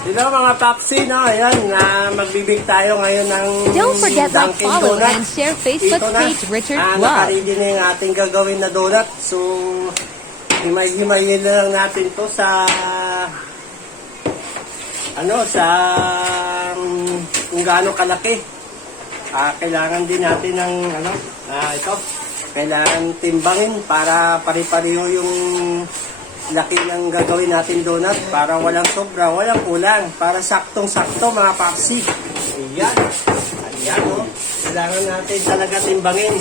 Hello mga Papsi, no? Ayan, magbibig tayo ngayon ng Don't forget like, Dunkin' follow, Donut. and share Facebook Ito na. page Richard Vlog. Nakaready na yung ating gagawin na donut. So, himay-himayin na lang natin to sa kung gaano kalaki. Kailangan din natin ng ito. Kailangan timbangin para pari-pariho yung laki ng gagawin natin donut para walang sobra, walang kulang, para saktong-sakto mga Papsi. Ayan. Ayan, oh. Kailangan natin talaga timbangin.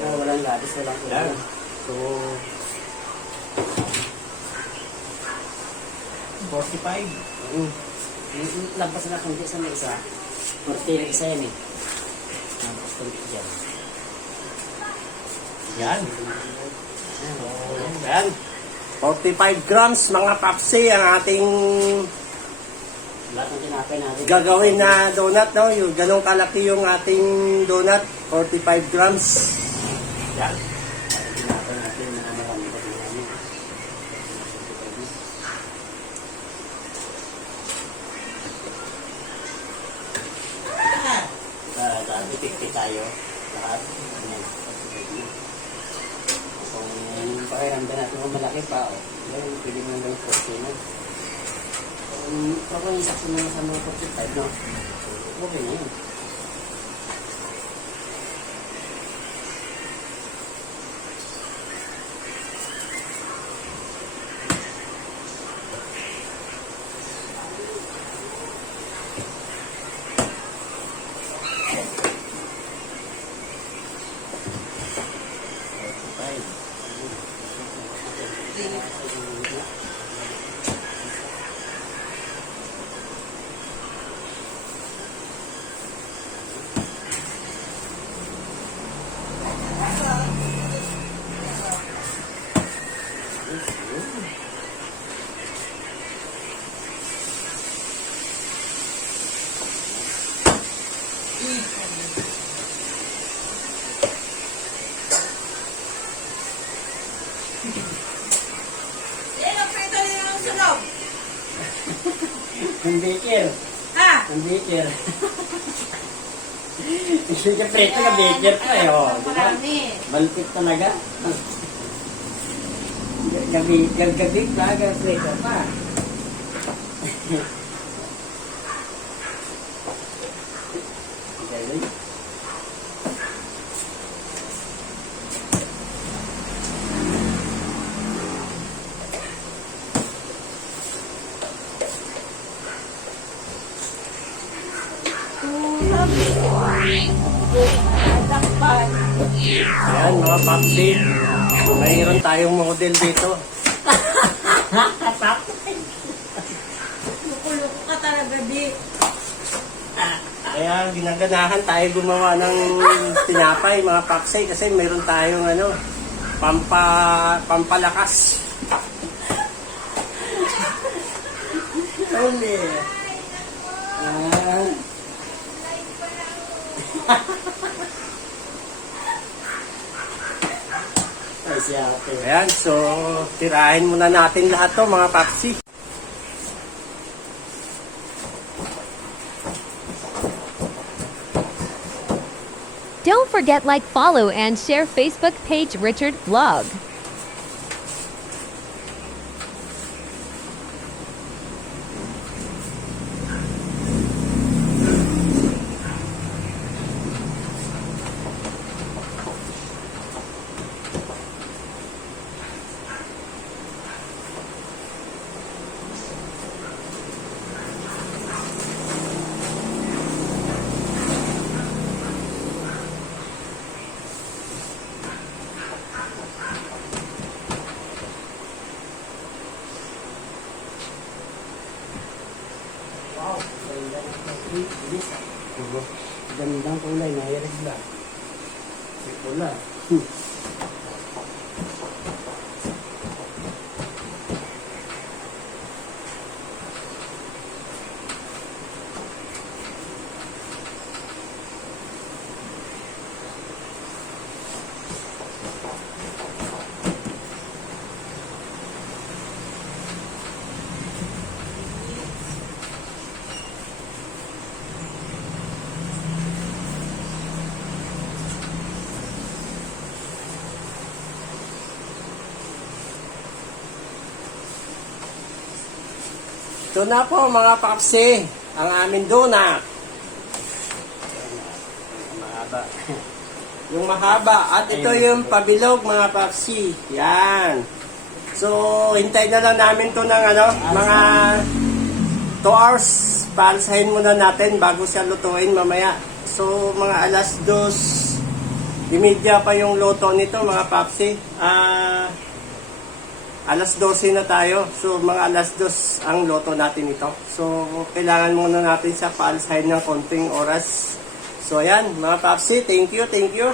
Walang labis, walang kulang. So, 45. Lagpas na kundi sa may isa. 40 na isa yan eh. Tapos kundi dyan. Yan. Yan. 45 grams mga Papsi ang ating Lahat ng tinapay natin. gagawin na donut, no? Yung ganong kalaki yung ating donut, 45 grams. Yan. Tinapay natin na marami pa din namin. Ipikti tayo. Lahat. Ayan. Kung pakiramdam natin kung malaki pa, pwede mo nang 40 na. Kung yung saksi mo sa mga 45, no? Okay na yun. Ang baker. Ha? Ang baker. Siya preto ka baker pa eh. Oh, diba? Marami. Balpit talaga. Gabi pa, preto pa. Galing. Ayan mga Papsi. Mayroon tayong model dito. Luko-luko ka talaga, di. Kaya ginaganahan tayo gumawa ng tinapay mga Papsi kasi mayroon tayong pampalakas. Uli. Ay, siya. Ayan, so tirahin muna natin lahat to mga Papsi. Don't forget like, follow, and share Facebook page Richard Vlog. Wow, gandang kulay, nahirig lang. May pula. Ito na po mga papsi, ang aming donut. Mahaba. Yung mahaba. At ito yung pabilog mga papsi. Yan. So, hintay na lang namin to ng mga 2 hours. Palsahin muna natin bago siya lutuin mamaya. So, mga alas 2:30 pa yung luto nito mga papsi. Alas 12 na tayo. So, mga alas 2 ang luto natin ito. So, kailangan muna natin siya palsahin ng konting oras. So, ayan, mga papsi, thank you, thank you.